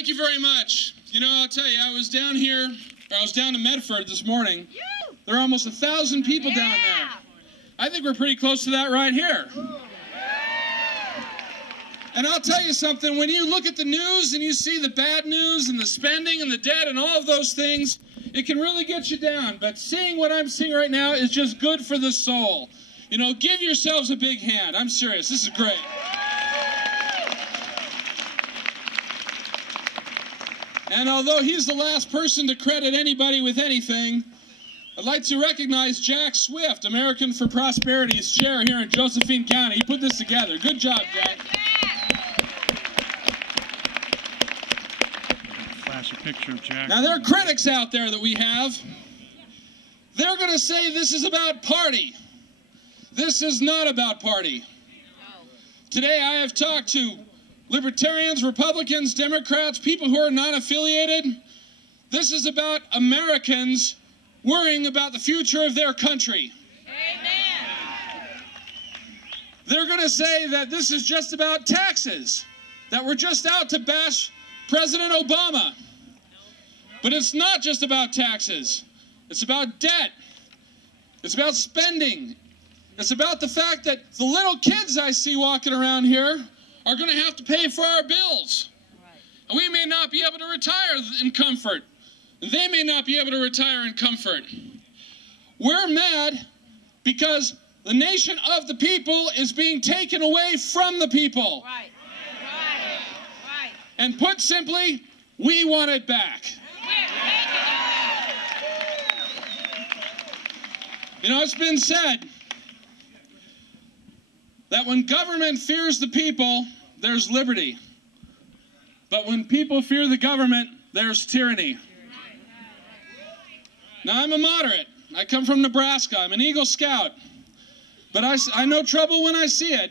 thank you very much. You know, I'll tell you, I was down to Medford this morning. There are almost 1,000 people down there. I think we're pretty close to that right here. And I'll tell you something, when you look at the news and you see the bad news and the spending and the debt and all of those things, it can really get you down. But seeing what I'm seeing right now is just good for the soul. You know, give yourselves a big hand. I'm serious. This is great. And although he's the last person to credit anybody with anything, I'd like to recognize Jack Swift, American for Prosperity's chair here in Josephine County. He put this together. Good job, Jack. Flash a picture of Jack. Now, there are critics out there that we have. They're going to say this is about party. This is not about party. Today, I have talked to Libertarians, Republicans, Democrats, people who are not affiliated. This is about Americans worrying about the future of their country. Amen. They're going to say that this is just about taxes, that we're just out to bash President Obama. But it's not just about taxes. It's about debt. It's about spending. It's about the fact that the little kids I see walking around here are going to have to pay for our bills. And we may not be able to retire in comfort. They may not be able to retire in comfort. We're mad because the nation of the people is being taken away from the people. Right. Right. Right. And put simply, we want it back. You know, it's been said that when government fears the people, there's liberty. But when people fear the government, there's tyranny. Now, I'm a moderate. I come from Nebraska. I'm an Eagle Scout. But I know trouble when I see it.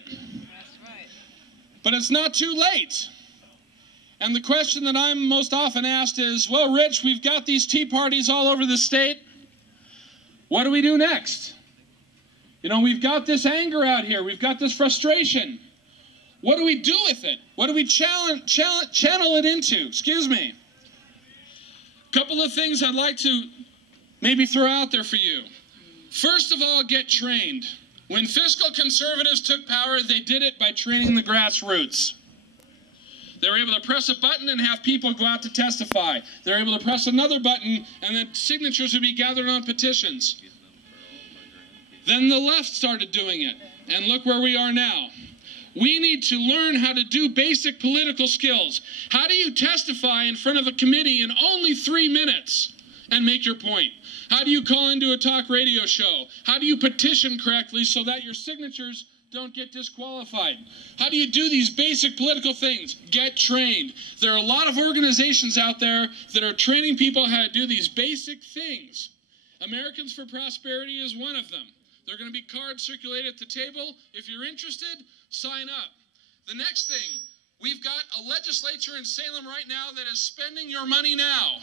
But it's not too late. And the question that I'm most often asked is, well, Rich, we've got these tea parties all over the state. What do we do next? You know, we've got this anger out here. We've got this frustration. What do we do with it? What do we channel it into? Excuse me. A couple of things I'd like to maybe throw out there for you. First of all, get trained. When fiscal conservatives took power, they did it by training the grassroots. They were able to press a button and have people go out to testify. They were able to press another button and then signatures would be gathered on petitions. Then the left started doing it. And look where we are now. We need to learn how to do basic political skills. How do you testify in front of a committee in only 3 minutes and make your point? How do you call into a talk radio show? How do you petition correctly so that your signatures don't get disqualified? How do you do these basic political things? Get trained. There are a lot of organizations out there that are training people how to do these basic things. Americans for Prosperity is one of them. There are going to be cards circulated at the table. If you're interested, sign up. The next thing, we've got a legislature in Salem right now that is spending your money now.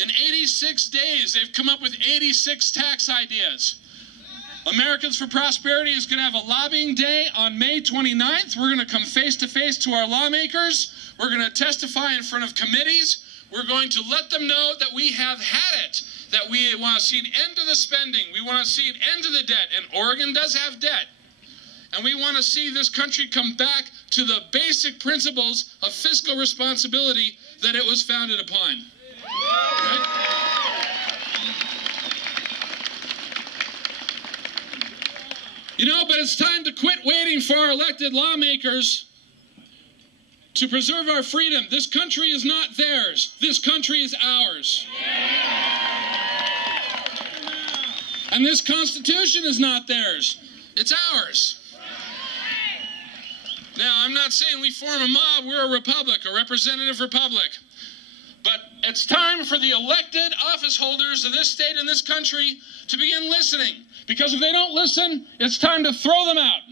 In 86 days, they've come up with 86 tax ideas. Americans for Prosperity is going to have a lobbying day on May 29th. We're going to come face to face to our lawmakers. We're going to testify in front of committees. We're going to let them know that we have had it, that we want to see an end to the spending. We want to see an end to the debt. And Oregon does have debt. And we want to see this country come back to the basic principles of fiscal responsibility that it was founded upon. Right? You know, but it's time to quit waiting for our elected lawmakers to preserve our freedom. This country is not theirs. This country is ours. And this Constitution is not theirs. It's ours. Now, I'm not saying we form a mob. We're a republic, a representative republic. But it's time for the elected office holders of this state and this country to begin listening. Because if they don't listen, it's time to throw them out.